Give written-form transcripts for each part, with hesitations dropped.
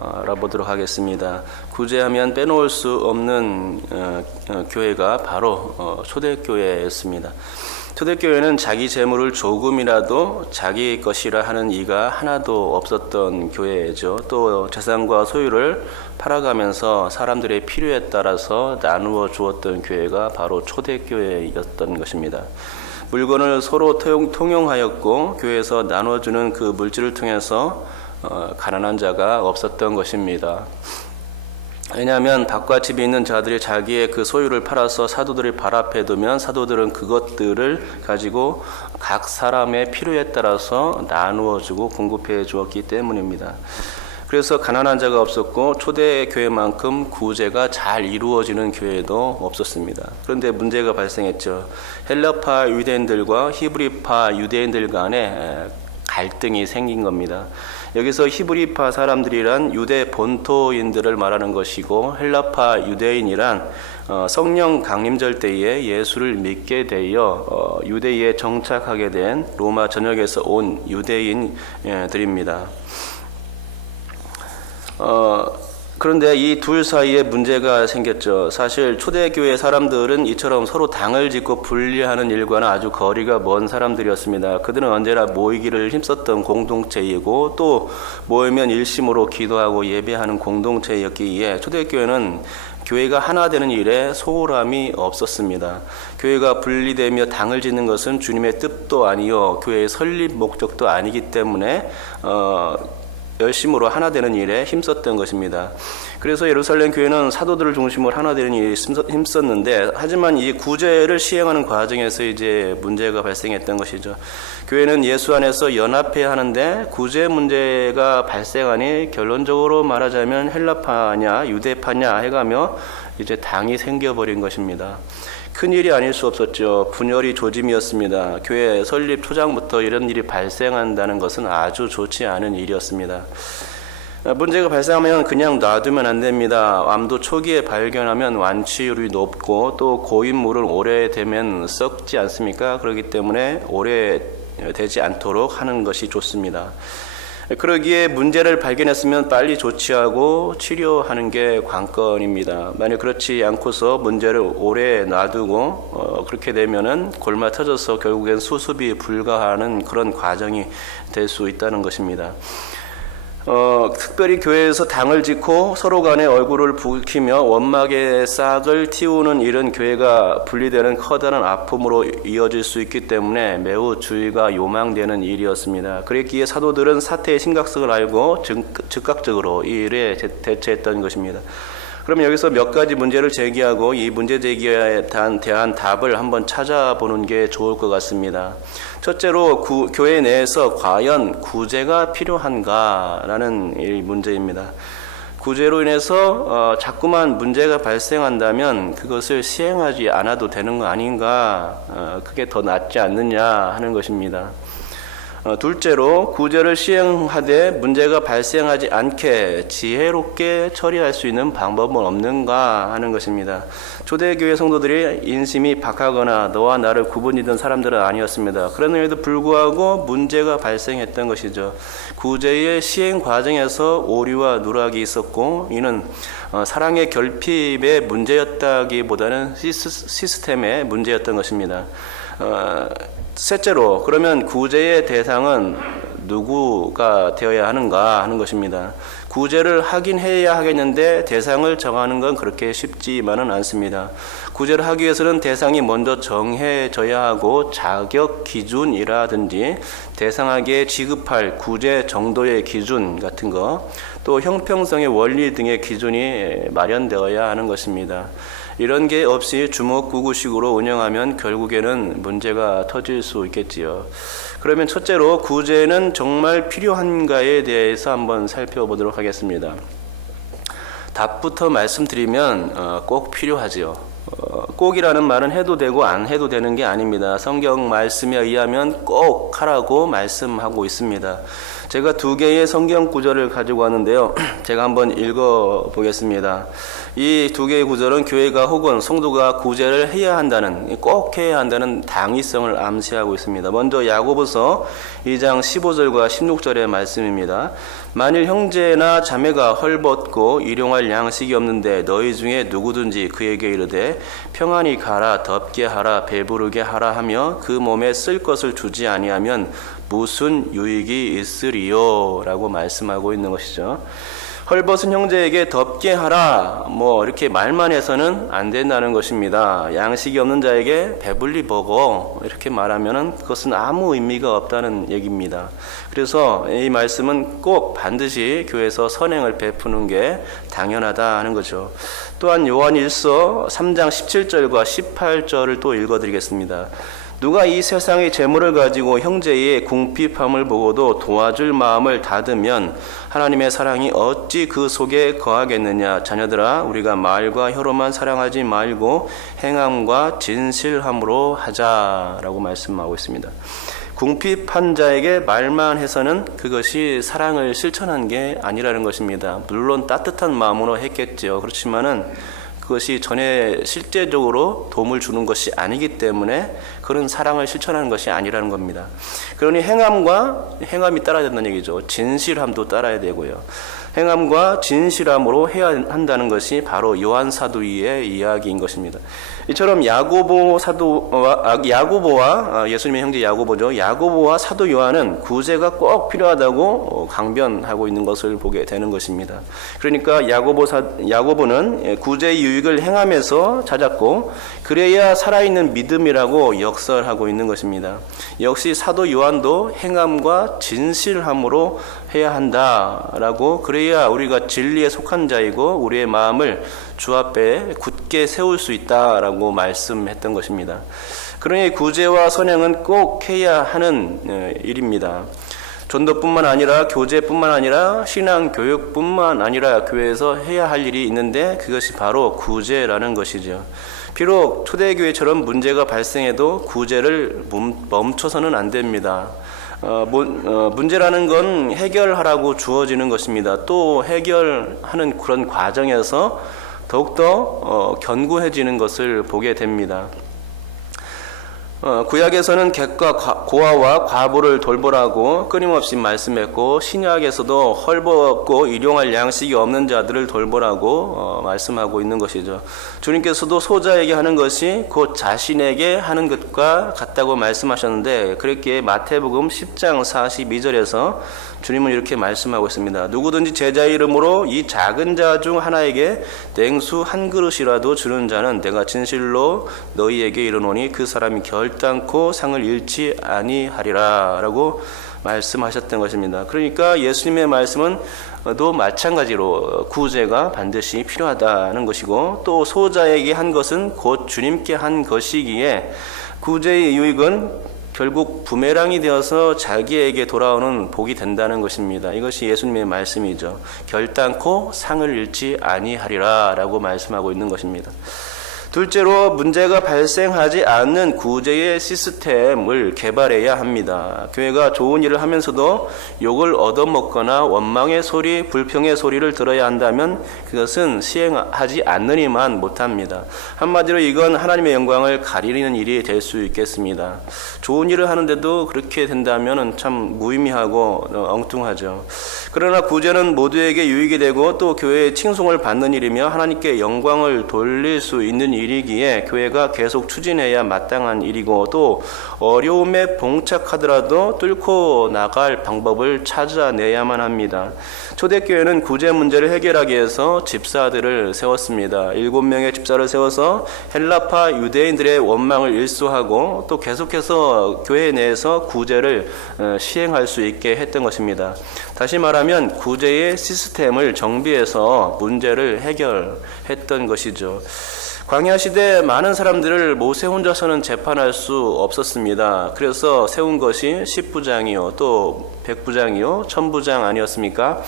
알아보도록 하겠습니다. 구제하면 빼놓을 수 없는 교회가 바로 초대교회였습니다. 초대교회는 자기 재물을 조금이라도 자기 것이라 하는 이가 하나도 없었던 교회죠. 또 재산과 소유를 팔아가면서 사람들의 필요에 따라서 나누어 주었던 교회가 바로 초대교회였던 것입니다. 물건을 서로 통용하였고 교회에서 나눠주는 그 물질을 통해서 가난한 자가 없었던 것입니다. 왜냐하면 밭과 집이 있는 자들이 자기의 그 소유를 팔아서 사도들이 발 앞에 두면 사도들은 그것들을 가지고 각 사람의 필요에 따라서 나누어 주고 공급해 주었기 때문입니다. 그래서 가난한 자가 없었고 초대교회만큼 구제가 잘 이루어지는 교회도 없었습니다. 그런데 문제가 발생했죠. 헬라파 유대인들과 히브리파 유대인들 간에 갈등이 생긴 겁니다. 여기서 히브리파 사람들이란 유대 본토인들을 말하는 것이고 헬라파 유대인이란 성령 강림절 때에 예수를 믿게 되어 유대에 정착하게 된 로마 전역에서 온 유대인들입니다. 그런데 이 둘 사이에 문제가 생겼죠. 사실 초대교회 사람들은 이처럼 서로 당을 짓고 분리하는 일과는 아주 거리가 먼 사람들이었습니다. 그들은 언제나 모이기를 힘썼던 공동체이고 또 모이면 일심으로 기도하고 예배하는 공동체였기에 초대교회는 교회가 하나 되는 일에 소홀함이 없었습니다. 교회가 분리되며 당을 짓는 것은 주님의 뜻도 아니요 교회의 설립 목적도 아니기 때문에 열심으로 하나 되는 일에 힘썼던 것입니다. 그래서 예루살렘 교회는 사도들을 중심으로 하나 되는 일에 힘썼는데 하지만 이 구제를 시행하는 과정에서 이제 문제가 발생했던 것이죠. 교회는 예수 안에서 연합해야 하는데 구제 문제가 발생하니 결론적으로 말하자면 헬라파냐 유대파냐 해가며 이제 당이 생겨버린 것입니다. 큰일이 아닐 수 없었죠. 분열이 조짐이었습니다. 교회 설립 초장부터 이런 일이 발생한다는 것은 아주 좋지 않은 일이었습니다. 문제가 발생하면 그냥 놔두면 안 됩니다. 암도 초기에 발견하면 완치율이 높고 또 고인물은 오래되면 썩지 않습니까? 그렇기 때문에 오래되지 않도록 하는 것이 좋습니다. 그러기에 문제를 발견했으면 빨리 조치하고 치료하는 게 관건입니다. 만약 그렇지 않고서 문제를 오래 놔두고 그렇게 되면은 골마 터져서 결국엔 수습이 불가하는 그런 과정이 될 수 있다는 것입니다. 특별히 교회에서 당을 짓고 서로 간에 얼굴을 붉히며 원막의 싹을 틔우는 일은 교회가 분리되는 커다란 아픔으로 이어질 수 있기 때문에 매우 주의가 요망되는 일이었습니다. 그랬기에 사도들은 사태의 심각성을 알고 즉각적으로 이 일에 대처했던 것입니다. 그럼 여기서 몇 가지 문제를 제기하고 이 문제 제기에 대한 답을 한번 찾아보는 게 좋을 것 같습니다. 첫째로 교회 내에서 과연 구제가 필요한가라는 이 문제입니다. 구제로 인해서 자꾸만 문제가 발생한다면 그것을 시행하지 않아도 되는 거 아닌가, 그게 더 낫지 않느냐 하는 것입니다. 둘째로 구제를 시행하되 문제가 발생하지 않게 지혜롭게 처리할 수 있는 방법은 없는가 하는 것입니다. 초대교회 성도들이 인심이 박하거나 너와 나를 구분이던 사람들은 아니었습니다. 그럼에도 불구하고 문제가 발생했던 것이죠. 구제의 시행 과정에서 오류와 누락이 있었고 이는 사랑의 결핍의 문제였다기보다는 시스템의 문제였던 것입니다. 셋째로 그러면 구제의 대상은 누구가 되어야 하는가 하는 것입니다. 구제를 하긴 해야 하겠는데 대상을 정하는 건 그렇게 쉽지만은 않습니다. 구제를 하기 위해서는 대상이 먼저 정해져야 하고 자격 기준이라든지 대상에게 지급할 구제 정도의 기준 같은 거, 또 형평성의 원리 등의 기준이 마련되어야 하는 것입니다. 이런 게 없이 주먹구구식으로 운영하면 결국에는 문제가 터질 수 있겠지요. 그러면 첫째로 구제는 정말 필요한가에 대해서 한번 살펴보도록 하겠습니다. 답부터 말씀드리면 꼭 필요하지요. 꼭이라는 말은 해도 되고 안 해도 되는 게 아닙니다. 성경 말씀에 의하면 꼭 하라고 말씀하고 있습니다. 제가 두 개의 성경 구절을 가지고 왔는데요. 제가 한번 읽어 보겠습니다. 이 두 개의 구절은 교회가 혹은 성도가 구제를 해야 한다는, 꼭 해야 한다는 당위성을 암시하고 있습니다. 먼저 야고보서 2장 15절과 16절의 말씀입니다. 만일 형제나 자매가 헐벗고 일용할 양식이 없는데 너희 중에 누구든지 그에게 이르되 평안히 가라, 덥게 하라, 배부르게 하라 하며 그 몸에 쓸 것을 주지 아니하면 무슨 유익이 있으리요? 라고 말씀하고 있는 것이죠. 헐벗은 형제에게 덥게 하라, 이렇게 말만 해서는 안 된다는 것입니다. 양식이 없는 자에게 배불리 먹어, 이렇게 말하면은 그것은 아무 의미가 없다는 얘기입니다. 그래서 이 말씀은 꼭 반드시 교회에서 선행을 베푸는 게 당연하다 하는 거죠. 또한 요한 1서 3장 17절과 18절을 또 읽어드리겠습니다. 누가 이 세상의 재물을 가지고 형제의 궁핍함을 보고도 도와줄 마음을 닫으면 하나님의 사랑이 어찌 그 속에 거하겠느냐. 자녀들아, 우리가 말과 혀로만 사랑하지 말고 행함과 진실함으로 하자라고 말씀하고 있습니다. 궁핍한 자에게 말만 해서는 그것이 사랑을 실천한 게 아니라는 것입니다. 물론 따뜻한 마음으로 했겠죠. 그렇지만은 그것이 전에 실제적으로 도움을 주는 것이 아니기 때문에 그런 사랑을 실천하는 것이 아니라는 겁니다. 그러니 행함이 따라야 된다는 얘기죠. 진실함도 따라야 되고요. 행함과 진실함으로 해야 한다는 것이 바로 요한 사도의 이야기인 것입니다. 이처럼 야고보와 예수님의 형제 야고보죠. 야고보와 사도 요한은 구제가 꼭 필요하다고 강변하고 있는 것을 보게 되는 것입니다. 그러니까 야고보는 구제의 유익을 행함에서 찾았고 그래야 살아있는 믿음이라고 역설하고 있는 것입니다. 역시 사도 요한도 행함과 진실함으로 해야 한다라고, 그래야 우리가 진리에 속한 자이고 우리의 마음을 주 앞에 굳게 세울 수 있다라고 말씀했던 것입니다. 그러니 구제와 선행은 꼭 해야 하는 일입니다. 전도뿐만 아니라 교제뿐만 아니라 신앙 교육뿐만 아니라 교회에서 해야 할 일이 있는데 그것이 바로 구제라는 것이죠. 비록 초대교회처럼 문제가 발생해도 구제를 멈춰서는 안 됩니다. 문제라는 건 해결하라고 주어지는 것입니다. 또 해결하는 그런 과정에서 더욱더 견고해지는 것을 보게 됩니다. 구약에서는 객과 고아와 과부를 돌보라고 끊임없이 말씀했고, 신약에서도 헐벗고 일용할 양식이 없는 자들을 돌보라고 말씀하고 있는 것이죠. 주님께서도 소자에게 하는 것이 곧 자신에게 하는 것과 같다고 말씀하셨는데, 그렇게 마태복음 10장 42절에서 주님은 이렇게 말씀하고 있습니다. 누구든지 제자의 이름으로 이 작은 자 중 하나에게 냉수 한 그릇이라도 주는 자는 내가 진실로 너희에게 이르노니 그 사람이 결단코 상을 잃지 아니하리라 라고 말씀하셨던 것입니다. 그러니까 예수님의 말씀은 또 마찬가지로 구제가 반드시 필요하다는 것이고, 또 소자에게 한 것은 곧 주님께 한 것이기에 구제의 유익은 결국 부메랑이 되어서 자기에게 돌아오는 복이 된다는 것입니다. 이것이 예수님의 말씀이죠. 결단코 상을 잃지 아니하리라 라고 말씀하고 있는 것입니다. 둘째로, 문제가 발생하지 않는 구제의 시스템을 개발해야 합니다. 교회가 좋은 일을 하면서도 욕을 얻어먹거나 원망의 소리, 불평의 소리를 들어야 한다면 그것은 시행하지 않느니만 못합니다. 한마디로 이건 하나님의 영광을 가리는 일이 될 수 있겠습니다. 좋은 일을 하는데도 그렇게 된다면 참 무의미하고 엉뚱하죠. 그러나 구제는 모두에게 유익이 되고 또 교회의 칭송을 받는 일이며 하나님께 영광을 돌릴 수 있는 일이기에 교회가 계속 추진해야 마땅한 일이고, 또 어려움에 봉착하더라도 뚫고 나갈 방법을 찾아내야만 합니다. 초대교회는 구제 문제를 해결하기 위해서 집사들을 세웠습니다. 7명의 집사를 세워서 헬라파 유대인들의 원망을 일소하고 또 계속해서 교회 내에서 구제를 시행할 수 있게 했던 것입니다. 다시 말하면 구제의 시스템을 정비해서 문제를 해결했던 것이죠. 광야 시대 많은 사람들을 모세 혼자서는 재판할 수 없었습니다. 그래서 세운 것이 10부장이요, 또 100부장이요, 1000부장 아니었습니까?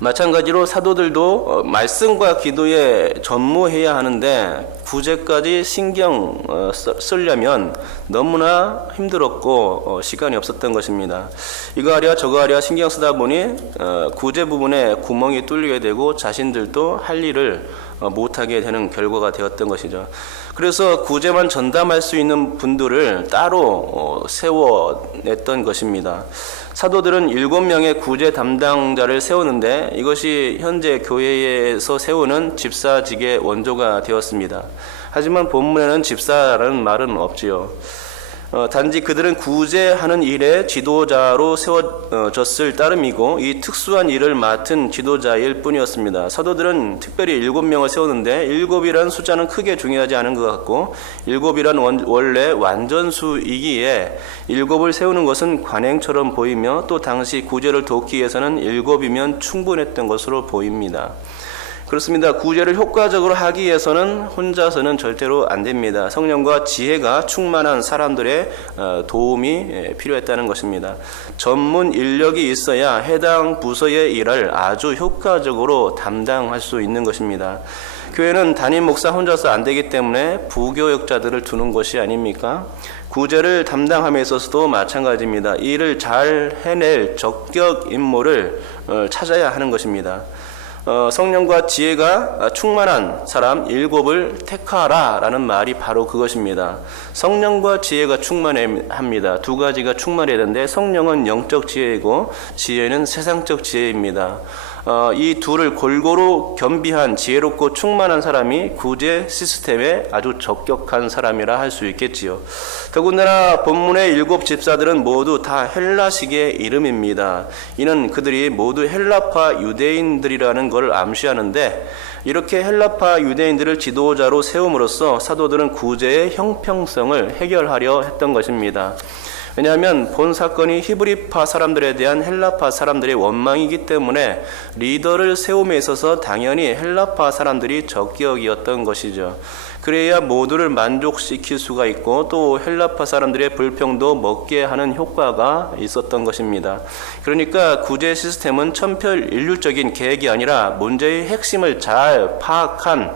마찬가지로 사도들도 말씀과 기도에 전무해야 하는데 구제까지 신경 쓰려면 너무나 힘들었고 시간이 없었던 것입니다. 이거 하랴 저거 하랴 신경 쓰다 보니 구제 부분에 구멍이 뚫리게 되고 자신들도 할 일을 못하게 되는 결과가 되었던 것이죠. 그래서 구제만 전담할 수 있는 분들을 따로 세워냈던 것입니다. 사도들은 7명의 구제 담당자를 세우는데 이것이 현재 교회에서 세우는 집사직의 원조가 되었습니다. 하지만 본문에는 집사라는 말은 없지요. 단지 그들은 구제하는 일에 지도자로 세워졌을 따름이고 이 특수한 일을 맡은 지도자일 뿐이었습니다. 사도들은 특별히 7명을 세우는데 7이라는 숫자는 크게 중요하지 않은 것 같고 7이란 원래 완전수이기에 7을 세우는 것은 관행처럼 보이며 또 당시 구제를 돕기 위해서는 7이면 충분했던 것으로 보입니다. 그렇습니다. 구제를 효과적으로 하기 위해서는 혼자서는 절대로 안 됩니다. 성령과 지혜가 충만한 사람들의 도움이 필요했다는 것입니다. 전문 인력이 있어야 해당 부서의 일을 아주 효과적으로 담당할 수 있는 것입니다. 교회는 담임 목사 혼자서 안 되기 때문에 부교역자들을 두는 것이 아닙니까? 구제를 담당함에 있어서도 마찬가지입니다. 이 일을 잘 해낼 적격 인물을 찾아야 하는 것입니다. 성령과 지혜가 충만한 사람 7을 택하라 라는 말이 바로 그것입니다. 성령과 지혜가 충만합니다. 두 가지가 충만해야 되는데 성령은 영적 지혜이고 지혜는 세상적 지혜입니다. 이 둘을 골고루 겸비한 지혜롭고 충만한 사람이 구제 시스템에 아주 적격한 사람이라 할 수 있겠지요. 더군다나 본문의 7 집사들은 모두 다 헬라식의 이름입니다. 이는 그들이 모두 헬라파 유대인들이라는 것을 암시하는데 이렇게 헬라파 유대인들을 지도자로 세움으로써 사도들은 구제의 형평성을 해결하려 했던 것입니다. 왜냐하면 본 사건이 히브리파 사람들에 대한 헬라파 사람들의 원망이기 때문에 리더를 세움에 있어서 당연히 헬라파 사람들이 적격이었던 것이죠. 그래야 모두를 만족시킬 수가 있고 또 헬라파 사람들의 불평도 먹게 하는 효과가 있었던 것입니다. 그러니까 구제 시스템은 천편일률적인 계획이 아니라 문제의 핵심을 잘 파악한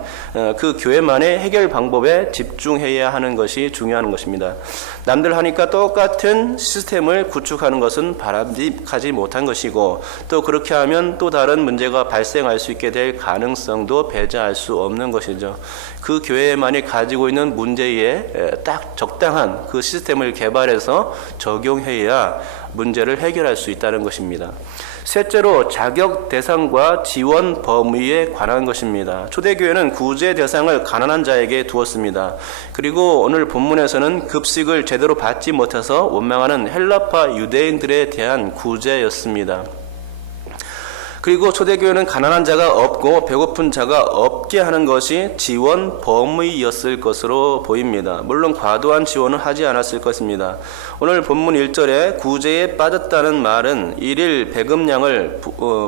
그 교회만의 해결 방법에 집중해야 하는 것이 중요한 것입니다. 남들 하니까 똑같은 시스템을 구축하는 것은 바람직하지 못한 것이고 또 그렇게 하면 또 다른 문제가 발생할 수 있게 될 가능성도 배제할 수 없는 것이죠. 그 교회만이 가지고 있는 문제에 딱 적당한 그 시스템을 개발해서 적용해야 문제를 해결할 수 있다는 것입니다. 셋째로 자격 대상과 지원 범위에 관한 것입니다. 초대교회는 구제 대상을 가난한 자에게 두었습니다. 그리고 오늘 본문에서는 급식을 제대로 받지 못해서 원망하는 헬라파 유대인들에 대한 구제였습니다. 그리고 초대교회는 가난한 자가 없고 배고픈 자가 없게 하는 것이 지원 범위였을 것으로 보입니다. 물론 과도한 지원은 하지 않았을 것입니다. 오늘 본문 1절에 구제에 빠졌다는 말은 일일 배급량을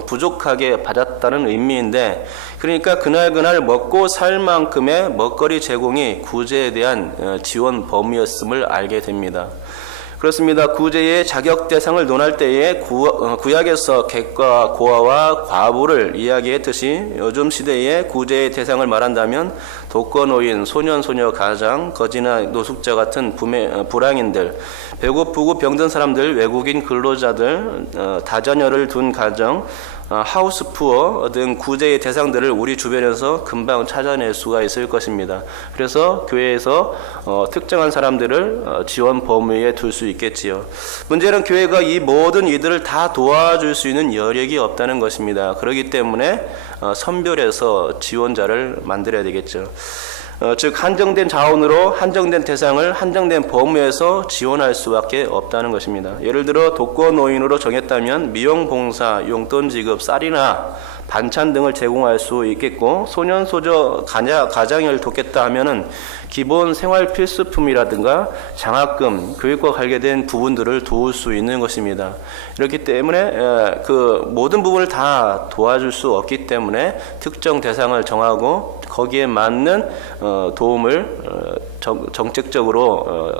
부족하게 받았다는 의미인데 그러니까 그날 먹고 살 만큼의 먹거리 제공이 구제에 대한 지원 범위였음을 알게 됩니다. 그렇습니다. 구제의 자격 대상을 논할 때에 구약에서 객과 고아와 과부를 이야기했듯이 요즘 시대의 구제의 대상을 말한다면 독거노인, 소년, 소녀, 가장, 거지나 노숙자 같은 불황인들, 배고프고 병든 사람들, 외국인 근로자들, 다자녀를 둔 가정, 하우스푸어 등 구제의 대상들을 우리 주변에서 금방 찾아낼 수가 있을 것입니다. 그래서 교회에서 특정한 사람들을 지원 범위에 둘 수 있겠지요. 문제는 교회가 이 모든 이들을 다 도와줄 수 있는 여력이 없다는 것입니다. 그렇기 때문에 선별해서 지원자를 만들어야 되겠죠. 즉 한정된 자원으로 한정된 대상을 한정된 범위에서 지원할 수밖에 없다는 것입니다. 예를 들어 독거노인으로 정했다면 미용봉사, 용돈 지급, 쌀이나 반찬 등을 제공할 수 있겠고 소년, 소저, 가장을 돕겠다 하면은 기본 생활 필수품이라든가 장학금, 교육과 관계된 부분들을 도울 수 있는 것입니다. 이렇기 때문에 그 모든 부분을 다 도와줄 수 없기 때문에 특정 대상을 정하고 거기에 맞는 도움을 정책적으로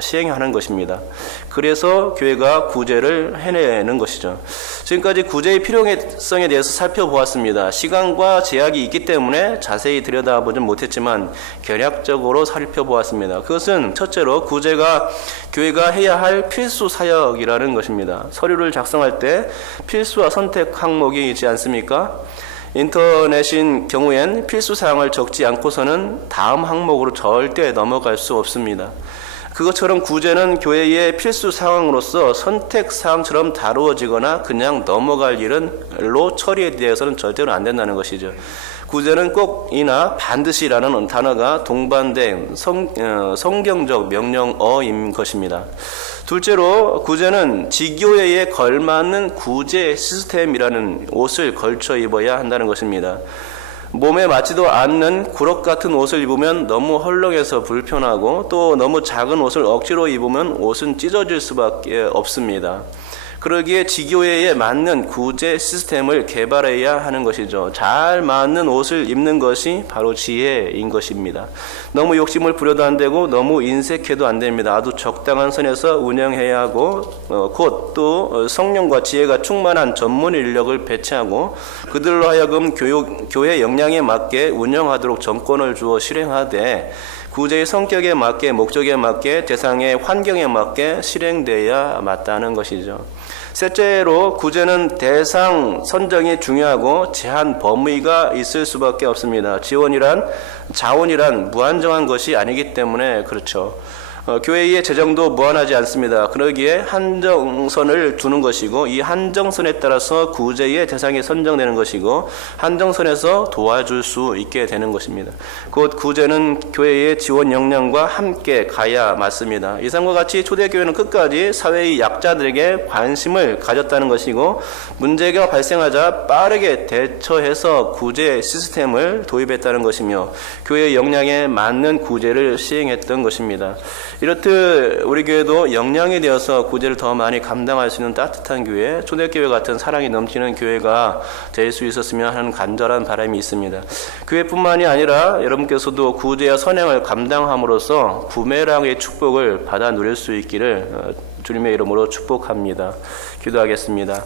시행하는 것입니다. 그래서 교회가 구제를 해내는 것이죠. 지금까지 구제의 필요성에 대해서 살펴보았습니다. 시간과 제약이 있기 때문에 자세히 들여다보진 못했지만 개략적으로 살펴보았습니다. 그것은 첫째로 구제가 교회가 해야 할 필수 사역이라는 것입니다. 서류를 작성할 때 필수와 선택 항목이 있지 않습니까? 인터넷인 경우엔 필수 사항을 적지 않고서는 다음 항목으로 절대 넘어갈 수 없습니다. 그것처럼 구제는 교회의 필수 사항으로서 선택 사항처럼 다루어지거나 그냥 넘어갈 일로 처리에 대해서는 절대로 안 된다는 것이죠. 구제는 꼭이나 반드시라는 단어가 동반된 성경적 명령어인 것입니다. 둘째로 구제는 지교회에 걸맞는 구제 시스템이라는 옷을 걸쳐 입어야 한다는 것입니다. 몸에 맞지도 않는 구럭 같은 옷을 입으면 너무 헐렁해서 불편하고 또 너무 작은 옷을 억지로 입으면 옷은 찢어질 수밖에 없습니다. 그러기에 지교회에 맞는 구제 시스템을 개발해야 하는 것이죠. 잘 맞는 옷을 입는 것이 바로 지혜인 것입니다. 너무 욕심을 부려도 안 되고 너무 인색해도 안 됩니다. 아주 적당한 선에서 운영해야 하고 곧 또 성령과 지혜가 충만한 전문 인력을 배치하고 그들로 하여금 교회 역량에 맞게 운영하도록 정권을 주어 실행하되 구제의 성격에 맞게 목적에 맞게 대상의 환경에 맞게 실행돼야 맞다는 것이죠. 셋째로 구제는 대상 선정이 중요하고 제한 범위가 있을 수밖에 없습니다. 자원이란 무한정한 것이 아니기 때문에 그렇죠. 교회의 재정도 무한하지 않습니다. 그러기에 한정선을 두는 것이고 이 한정선에 따라서 구제의 대상이 선정되는 것이고 한정선에서 도와줄 수 있게 되는 것입니다. 곧 구제는 교회의 지원 역량과 함께 가야 맞습니다. 이상과 같이 초대교회는 끝까지 사회의 약자들에게 관심을 가졌다는 것이고 문제가 발생하자 빠르게 대처해서 구제 시스템을 도입했다는 것이며 교회의 역량에 맞는 구제를 시행했던 것입니다. 이렇듯 우리 교회도 역량에 대해서 구제를 더 많이 감당할 수 있는 따뜻한 교회, 초대교회 같은 사랑이 넘치는 교회가 될 수 있었으면 하는 간절한 바람이 있습니다. 교회뿐만이 아니라 여러분께서도 구제와 선행을 감당함으로써 부메랑의 축복을 받아 누릴 수 있기를 주님의 이름으로 축복합니다. 기도하겠습니다.